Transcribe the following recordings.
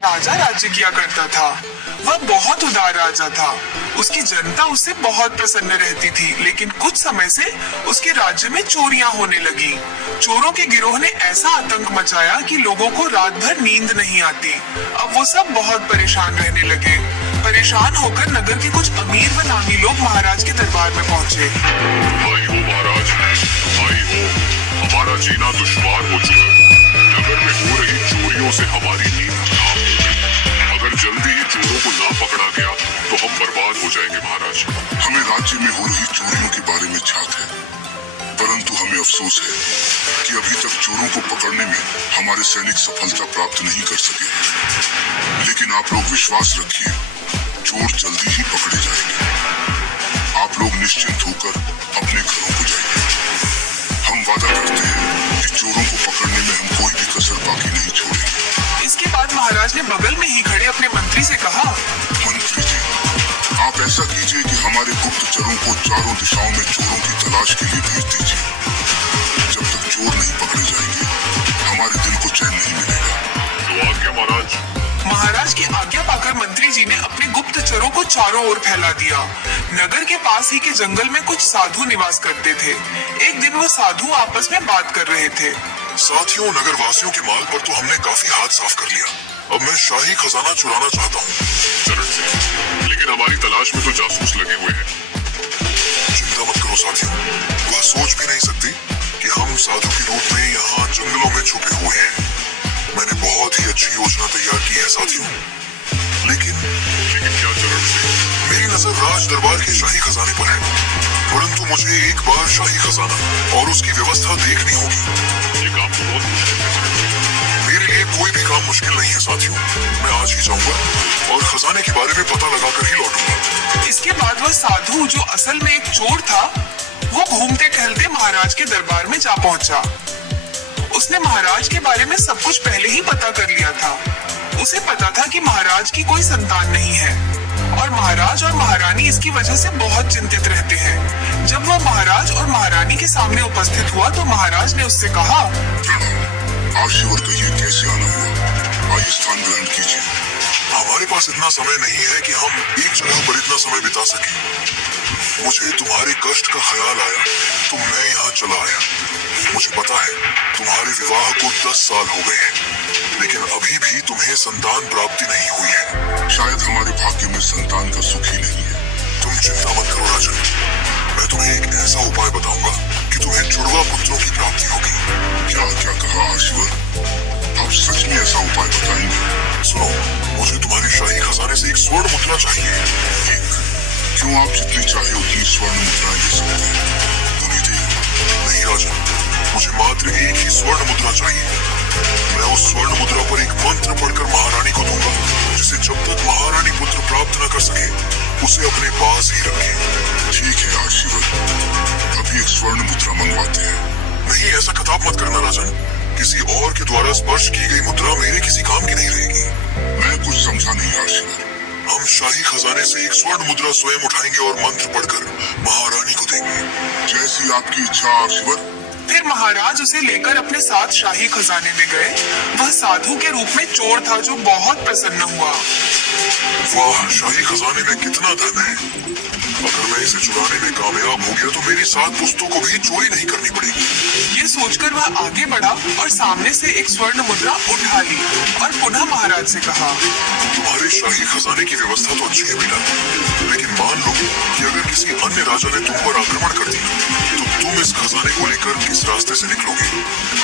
राजा राज्य किया करता था। वह बहुत उदार राजा था। उसकी जनता उससे बहुत प्रसन्न रहती थी, लेकिन कुछ समय से उसके राज्य में चोरियां होने लगी। चोरों के गिरोह ने ऐसा आतंक मचाया कि लोगों को रात भर नींद नहीं आती। अब वो सब बहुत परेशान रहने लगे। परेशान होकर नगर के कुछ अमीर व नामी लोग महाराज के दरबार में पहुंचे। आई हो महाराज, आई हो। हमारा जीना दुश्वार हो चुका है। नगर में हो रही चोरियों से हमारी नींद हराम हो गई। अगर जल्दी ही चोरों को ना पकड़ा गया तो हम बर्बाद हो जाएंगे महाराज। हमें राज्य में हो रही चोरियों के बारे में छात है, परंतु हमें अफसोस है कि अभी तक चोरों को पकड़ने में हमारे सैनिक सफलता प्राप्त नहीं कर सके। लेकिन आप लोग विश्वास रखिए, चोर जल्दी ही पकड़े जाएंगे। आप लोग निश्चिंत होकर अपने घरों को जाइए। हम वादा करते हैं कि चोरों को पकड़ने में हम कोई भी कसर बाकी नहीं छोड़ेंगे। इसके बाद महाराज ने बगल में ही खड़े अपने मंत्री से कहा, मंत्री जी, आप ऐसा कीजिए कि हमारे गुप्तचरों को चारों दिशाओं में चोरों की तलाश के लिए भेज दीजिए। जब तक चोर नहीं पकड़े जाएंगे, हमारे दिल को चैन नहीं मिलेगा। जो आज्ञा महाराज। महाराज की आज्ञा पाकर मंत्री जी ने अपने गुप्तचरों को चारों ओर फैला दिया। नगर के पास ही के जंगल में कुछ साधु निवास करते थे। एक दिन वो साधु आपस में बात कर रहे थे। साथियों, नगर वासियों के माल पर तो हमने काफी हाथ साफ कर लिया। अब मैं शाही खजाना चुराना चाहता हूँ। चरण सिंह, लेकिन हमारी तलाश में तो जासूस लगे हुए हैं। चिंता मत करो साथियों, वह सोच भी नहीं सकती कि हम साधु के रूप में यहाँ जंगलों में छुपे हुए हैं। मैंने बहुत ही अच्छी योजना तैयार की है साथियों। लेकिन क्या चरण सिंह? मेरी नजर राज दरबार के शाही खजाने पर है, परंतु मुझे एक बार शाही खजाना और उसकी व्यवस्था देखनी होगी। ये काम तो बहुत मुश्किल है चरण सिंह। मेरे लिए कोई भी काम मुश्किल नहीं है साथियों। मैं आज ही जाऊंगा और खजाने के बारे में पता लगाकर ही लौटूंगा। इसके बाद वह साधु, जो असल में एक चोर था, वो घूमते टहलते महाराज के दरबार में जा पहुंचा। उसने महाराज के बारे में सब कुछ पहले ही पता कर लिया था। उसे पता था कि महाराज की कोई संतान नहीं है और महाराज और महारानी इसकी वजह से बहुत चिंतित रहते हैं। जब वह महाराज और महारानी के सामने उपस्थित हुआ तो महाराज ने उससे कहा, आशीर्वाद कहिए, कैसे आना हुआ? आइए स्थान ग्रहण कीजिए। हमारे पास इतना समय नहीं है कि हम एक जगह पर इतना समय बिता सकें। मुझे तुम्हारे कष्ट का ख्याल आया तो मैं यहाँ चला आया। मुझे पता है तुम्हारे विवाह को 10 साल हो गए हैं, लेकिन अभी भी तुम्हें संतान प्राप्ति नहीं हुई है। शायद हमारे भाग्य में संतान का सुख ही नहीं है। तुम चिंता मत करो राजन, मैं तुम्हें एक ऐसा उपाय बताऊंगा कि तुम्हें जुड़वा पुत्रों की प्राप्ति होगी। क्या क्या कहा आशीर्वाद? आप सच में ऐसा उपाय बताएंगे? सुनो, मुझे तुम्हारी शाही खजाने से एक स्वर्ण मुद्रा चाहिए। एक? क्यों, आप जितनी चाहे उतनी स्वर्ण मुद्राएं दे सकते हैं। दुनिधि? नहीं राजन, मुझे मात्र एक ही स्वर्ण मुद्रा चाहिए। मैं उस स्वर्ण मुद्रा पर एक मंत्र पढ़कर महारानी को दूंगा, जिसे जब तक महारानी पुत्र प्राप्त न कर सके उसे अपने पास ही रखें। ठीक है आशीर्वाद, अभी एक स्वर्ण मुद्रा मंगवाते हैं। नहीं, ऐसा खताब मत करना राजन। किसी और के द्वारा स्पर्श की गई मुद्रा मेरे किसी काम की नहीं रहेगी। मैं कुछ समझा नहीं आशीर्वाद। हम शाही खजाने से एक स्वर्ण मुद्रा स्वयं उठाएंगे और मंत्र पढ़कर महारानी को देंगे। जैसी आपकी इच्छा आशीर्वाद। फिर महाराज उसे लेकर अपने साथ शाही खजाने में गए। वह साधु के रूप में चोर था, जो बहुत प्रसन्न हुआ। वाह, शाही खजाने में कितना धन है। अगर मैं इसे चुराने में कामयाब हो गया तो मेरी 7 पुस्तों को भी चोरी नहीं करनी पड़ेगी। ये सोचकर वह आगे बढ़ा और सामने से एक स्वर्ण मुद्रा उठा ली और पुनः महाराज से कहा, तुम्हारे शाही खजाने की व्यवस्था तो अच्छी है बेटा, लेकिन मान लो कि अगर किसी अन्य राजा ने तुम पर आक्रमण कर दिया तो तुम इस खजाने को लेकर किस रास्ते से निकलोगे?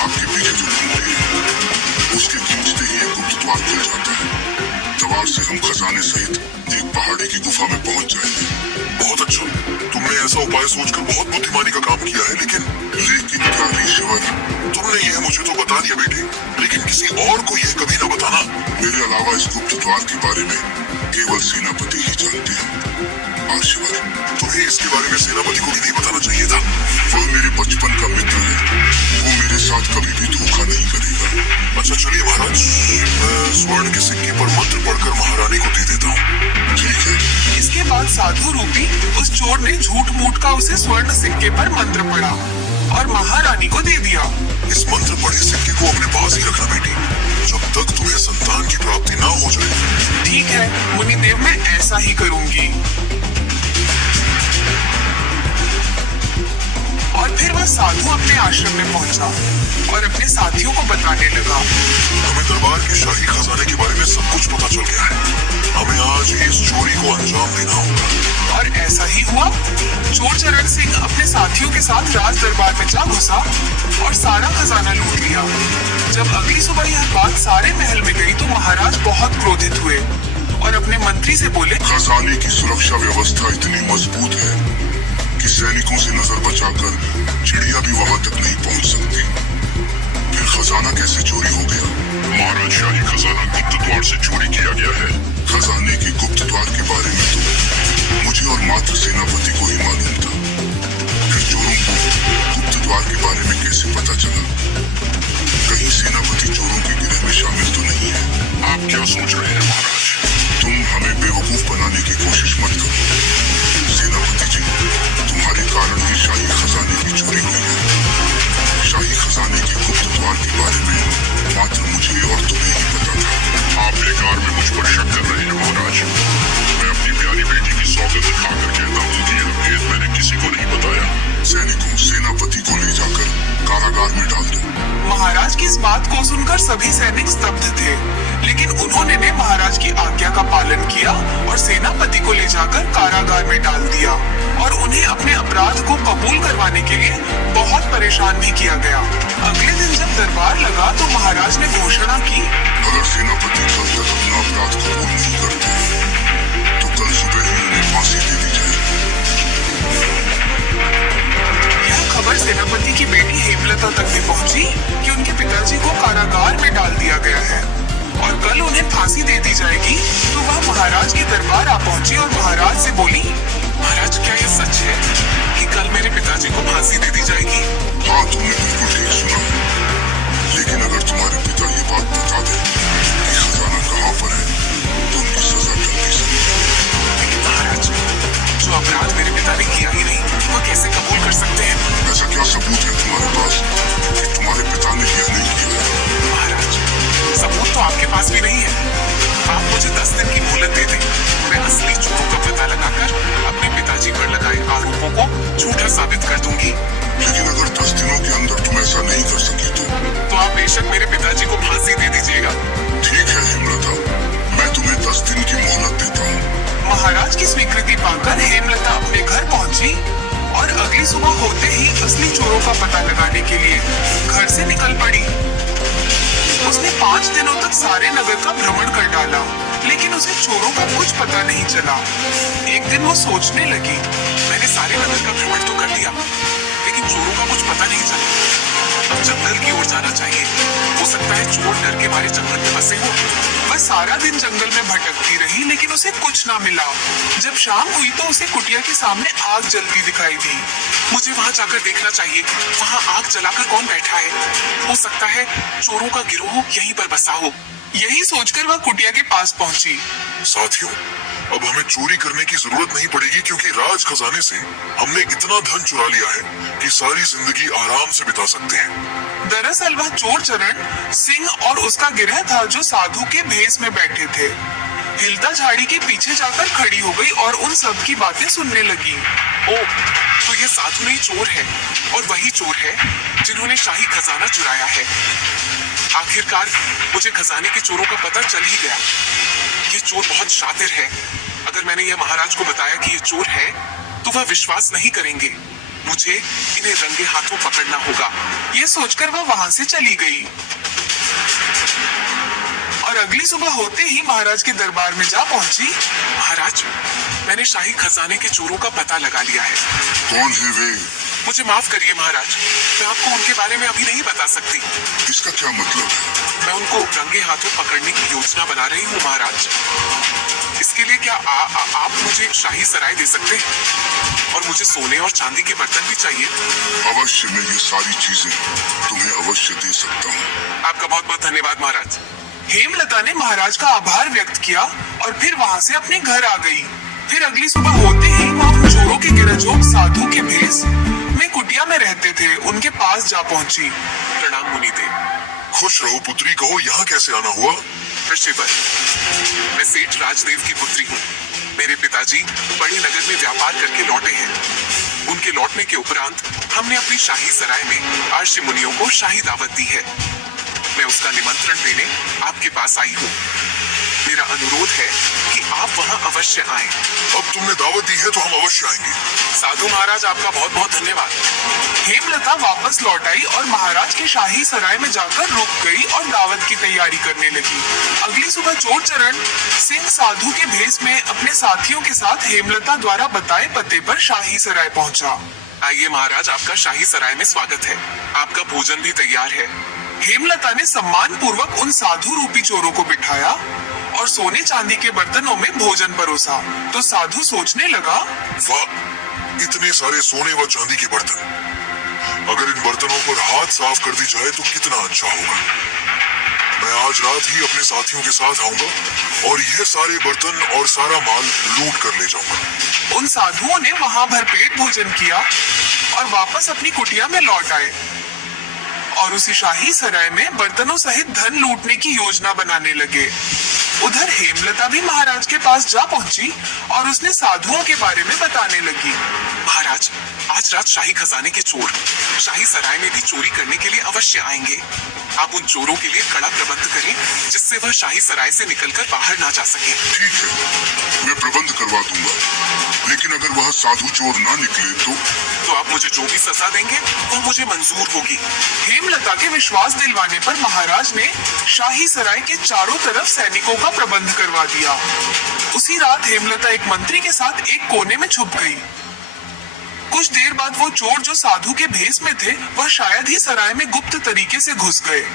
आपके पीछे जो घंटे है उसके खींचते ही एक गुप्त द्वार खुल जाता है। द्वार से हम खजाने सहित एक पहाड़ी की गुफा में पहुंच जाएंगे। बहुत अच्छा, तुमने ऐसा उपाय सोचकर बहुत बुद्धिमानी का काम किया है। लेकिन क्या ईश्वर? तुमने यह मुझे तो बता दिया बेटे, लेकिन किसी और को यह कभी न बताना। मेरे अलावा इस गुप्त द्वार के बारे में केवल सेनापति ही जानते हैं। आशीर्वाद, तुम्हें इसके बारे में सेनापति को भी नहीं बताना चाहिए था। वह मेरे बचपन का मित्र है, वो मेरे साथ कभी भी धोखा नहीं करेगा। अच्छा चलिए महाराज, मैं स्वर्ण के सिक्के पर मंत्र पढ़कर महारानी को दे देता हूँ। ठीक है। इसके बाद साधु रूपी उस चोर ने झूठ मूठ का उसे स्वर्ण सिक्के पर मंत्र पढ़ा और महारानी को दे दिया। इस मंत्र पढ़े सिक्के को अपने पास ही रखना बेटी, जब तक तुम्हें संतान की प्राप्ति ना हो जाए। ठीक है मुनिदेव, मैं ऐसा ही करूंगी। और फिर वह साधु अपने आश्रम में पहुंचा और अपने साथियों को बताने लगा। हमें दरबार के शाही खजाने के बारे में सब कुछ पता चल गया है। हमें आज ही इस चोरी को अंजाम देना होगा। और ऐसा ही हुआ। चोर चरण सिंह अपने साथियों के साथ राज दरबार में जा घुसा और सारा खजाना लूट लिया। जब अगली सुबह यह बात सारे महल में गई तो महाराज बहुत क्रोधित हुए और अपने मंत्री से बोले, खजाने की सुरक्षा व्यवस्था इतनी मजबूत है कि सैनिकों से नजर बचाकर चिड़िया भी वहां तक नहीं पहुंच सकती। फिर खजाना कैसे चोरी हो गया? महाराज, शाही खजाना गुप्त द्वार से चोरी किया गया है। खजाने की गुप्त द्वार के बारे में तो मुझे और मात्र सेनापति को ही मालूम था। फिर चोरों को गुप्त द्वार के बारे में कैसे पता चला? कहीं सेनापति चोरों के गिरोह में शामिल तो नहीं है? आप क्या सोच रहे हैं महाराज? तुम हमें बेवकूफ बनाने की कोशिश मत करो। सेनापति जी, तुम्हारे कारण ही शाही खजाने की चोरी हुई है। शाही खजाने के गुप्त द्वार के बारे में मात्र मुझे और तुम्हें ही पता था। आप बेकार में मुझ पर शक कर रहे हैं महाराज। मैं अपनी प्यारी बेटी की सौगंध खाकर कहता हूँ कि यह भेद मैंने किसी को नहीं बताया। सैनिकों, सेनापति को ले जाकर कारागार में डाल दो। महाराज की इस बात को सुनकर सभी सैनिक स्तब्ध थे, लेकिन उन्होंने ने महाराज की आज्ञा का पालन किया और सेनापति को ले जाकर कारागार में डाल दिया और उन्हें अपने अपराध को कबूल करवाने के लिए बहुत परेशान भी किया गया। अगले दिन जब दरबार लगा तो महाराज ने घोषणा की, अगर सेनापति कल तक अपना अपराध कबूल नहीं करते तो कल सुबह ही उन्हें फांसी दे दी जाएगी। यह खबर सेनापति की बेटी हेमलता तक भी पहुंची कि उनके पिताजी को कारागार में डाल दिया गया है और कल उन्हें फांसी दे दी जाएगी। तो वह महाराज के दरबार आ पहुंची और महाराज से बोली, महाराज क्या यह सच है कि कल मेरे पिताजी को फांसी दे दी जाएगी? हाँ, तुमने बिल्कुल ठीक सुना। लेकिन अगर तुम्हारे पिता ये बात बता दे कि खजाना कहाँ पर है तो उनकी सजा टल भी सकती है। लेकिन महाराज, जो अपराध मेरे पिता ने किया ही नहीं वह कैसे कबूल कर सकते हैं? ऐसा क्या सबूत है तुम्हारे पास कि तुम्हारे पिता ने यह नहीं किया है? महाराज, सबूत तो आपके पास भी नहीं है। आप मुझे 10 दिन की मोहलत दे दें, मैं असली चोरों का पता लगाकर अपने पिताजी पर लगाए आरोपों को झूठा साबित कर दूंगी। लेकिन अगर 10 दिनों के अंदर तुम ऐसा नहीं कर सकी तो आप बेशक मेरे पिताजी को फांसी दे दीजिएगा। ठीक है हेमलता, मैं तुम्हें 10 दिन की मोहलत देता हूँ। महाराज की स्वीकृति पाकर हेमलता अपने घर पहुंची और अगली सुबह होते ही असली चोरों का पता लगाने के लिए घर से निकल पड़ी। उसने 5 दिनों तक सारे नगर का भ्रमण कर डाला, लेकिन उसे चोरों का कुछ पता नहीं चला। एक दिन वो सोचने लगी, मैंने सारे नगर का भ्रमण तो कर लिया, लेकिन चोरों का कुछ पता नहीं चला। अब जंगल की ओर जाना चाहिए, हो सकता है चोर डर के मारे जंगल में बसे हो। वह सारा दिन जंगल में भटकती रही, लेकिन उसे कुछ ना मिला। जब शाम हुई तो उसे कुटिया के सामने आग जलती दिखाई दी। मुझे वहां जाकर देखना चाहिए, वहां आग जलाकर कौन बैठा है। हो सकता है चोरों का गिरोह यहीं पर बसा हो। यही सोचकर वह कुटिया के पास पहुंची। साथियों, अब हमें चोरी करने की जरूरत नहीं पड़ेगी क्योंकि राज खजाने से हमने इतना धन चुरा लिया है कि सारी जिंदगी आराम से बिता सकते हैं। दरअसल वह चोर चरण सिंह और उसका गिरह था जो साधु के भेष में बैठे थे। हिलता झाड़ी के पीछे जाकर खड़ी हो गई और उन सब की बातें सुनने लगी। ओ, तो ये साधु नहीं चोर है और वही चोर है जिन्होंने शाही खजाना चुराया है। आखिरकार मुझे खजाने के चोरों का पता चल ही गया। ये चोर बहुत शातिर है। अगर मैंने यह महाराज को बताया कि ये चोर है तो वह विश्वास नहीं करेंगे। मुझे इन्हें रंगे हाथों पकड़ना होगा। ये सोचकर वह वहां से चली गई और अगली सुबह होते ही महाराज के दरबार में जा पहुंची। महाराज, मैंने शाही खजाने के चोरों का पता लगा लिया है। कौन है वे? मुझे माफ करिए महाराज, मैं आपको उनके बारे में अभी नहीं बता सकती। इसका क्या मतलब है? मैं उनको रंगे हाथों पकड़ने की योजना बना रही हूँ महाराज। इसके लिए क्या आप मुझे शाही सराय दे सकते हैं? और मुझे सोने और चांदी के बर्तन भी चाहिए। अवश्य, मैं ये सारी चीजें तुम्हें अवश्य दे सकता हूँ। आपका बहुत बहुत धन्यवाद महाराज। हेमलता ने महाराज का आभार व्यक्त किया और फिर वहाँ से अपने घर आ गई। फिर अगली सुबह होते ही वह चोरों के गिरहजोग साधु के भेष में कुटिया में रहते थे उनके पास जा पहुंची। प्रणाम मुनिदेव। खुश रहो पुत्री, कहो यहाँ कैसे आना हुआ? ऋषिवर, मैं सेठ राजदेव की पुत्री हूँ। मेरे पिताजी बड़े नगर में व्यापार करके लौटे हैं। उनके लौटने के उपरांत हमने अपनी शाही सराय में आर्षि मुनियों को शाही दावत दी है। मैं उसका निमंत्रण देने आपके पास आई हूँ। मेरा अनुरोध है कि आप वहाँ अवश्य आएं। अब तुमने दावत दी है तो हम अवश्य आएंगे। साधु महाराज, आपका बहुत बहुत धन्यवाद। हेमलता वापस लौट आई और महाराज के शाही सराय में जाकर रुक गई और दावत की तैयारी करने लगी। अगली सुबह चोर चरण सिंह साधु के भेष में अपने साथियों के साथ हेमलता द्वारा बताए पते पर शाही सराय पहुंचा। आइए महाराज, आपका शाही सराय में स्वागत है। आपका भोजन भी तैयार है। हेमलता ने सम्मान पूर्वक उन साधु रूपी चोरों को बिठाया और सोने चांदी के बर्तनों में भोजन परोसा। तो साधु सोचने लगा, वाह, इतने सारे सोने व चांदी के बर्तन। अगर इन बर्तनों पर हाथ साफ कर दी जाए तो कितना अच्छा होगा। मैं आज रात ही अपने साथियों के साथ आऊंगा और यह सारे बर्तन और सारा माल लूट कर ले जाऊंगा। उन साधुओं ने वहां भरपेट भोजन किया और वापस अपनी कुटिया में लौट आए और उसी शाही सराय में बर्तनों सहित धन लूटने की योजना बनाने लगे। उधर हेमलता भी महाराज के पास जा पहुंची और उसने साधुओं के बारे में बताने लगी। महाराज, आज रात शाही खजाने के चोर शाही सराय में भी चोरी करने के लिए अवश्य आएंगे। आप उन चोरों के लिए कड़ा प्रबंध करें जिससे वह शाही सराय से निकलकर बाहर ना जा सके। ठीक है, मैं प्रबंध करवा दूंगा, लेकिन अगर वह साधु चोर ना निकले तो आप मुझे जो भी सजा देंगे वो मुझे मंजूर होगी। हेमलता के विश्वास दिलवाने पर महाराज ने शाही सराय के चारों तरफ सैनिकों का प्रबंध करवा दिया। उसी रात हेमलता एक मंत्री के साथ एक कोने में छुप गई। कुछ देर बाद वो चोर जो साधु के भेष में थे वह शायद ही सराय में गुप्त तरीके से घुस गए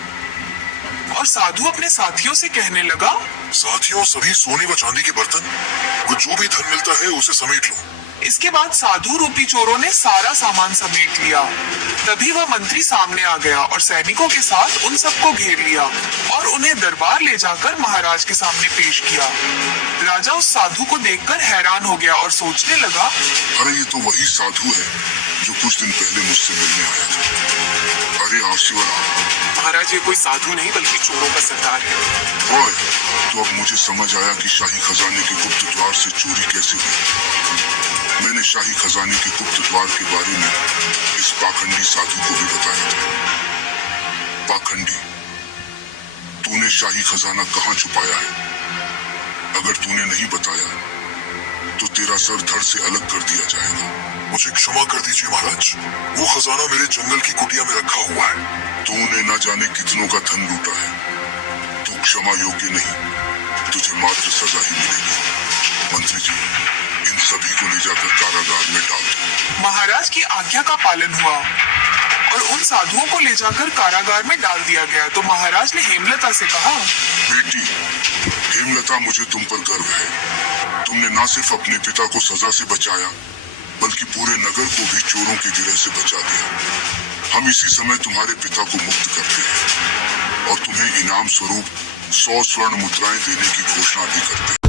और साधु अपने साथियों से कहने लगा, साथियों, सभी सोने व चांदी के बर्तन वो जो भी धन मिलता है उसे समेट लो। इसके बाद साधु रूपी चोरों ने सारा सामान समेट लिया। तभी वह मंत्री सामने आ गया और सैनिकों के साथ उन सबको घेर लिया और उन्हें दरबार ले जाकर महाराज के सामने पेश किया। राजा उस साधु को देखकर हैरान हो गया और सोचने लगा, अरे ये तो वही साधु है जो कुछ दिन पहले मुझसे मिलने आया था। अरे आशीर्वाद महाराज, ये कोई साधु नहीं बल्कि चोरों का सरदार है। रॉय, तो अब मुझे समझ आया कि शाही खजाने के गुप्त द्वार से चोरी कैसे हुई। मैंने शाही खजाने के गुप्त द्वार के बारे में इस पाखंडी साधु को भी बताया था। पाखंडी, तूने शाही खजाना कहाँ छुपाया है? अगर तूने नहीं बताया तो तेरा सर धड़ से अलग कर दिया जाएगा। मुझे क्षमा कर दीजिए महाराज, वो खजाना मेरे जंगल की कुटिया में रखा हुआ है। तूने न जाने कितनों का धन लूटा है। तू क्षमा योग्य नहीं, तुझे मात्र सजा ही मिलेगी। मंत्री जी, इन सभी को ले जाकर कारागार में डाल दो। महाराज की आज्ञा का पालन हुआ और उन साधुओं को ले जाकर कारागार में डाल दिया गया। तो महाराज ने हेमलता से कहा, बेटी हेमलता, मुझे तुम पर गर्व है। तुमने न सिर्फ अपने पिता को सजा से बचाया बल्कि पूरे नगर को भी चोरों के गिरह से बचा दिया। हम इसी समय तुम्हारे पिता को मुक्त करते हैं और तुम्हें इनाम स्वरूप 100 स्वर्ण मुद्राएं देने की घोषणा भी करते हैं।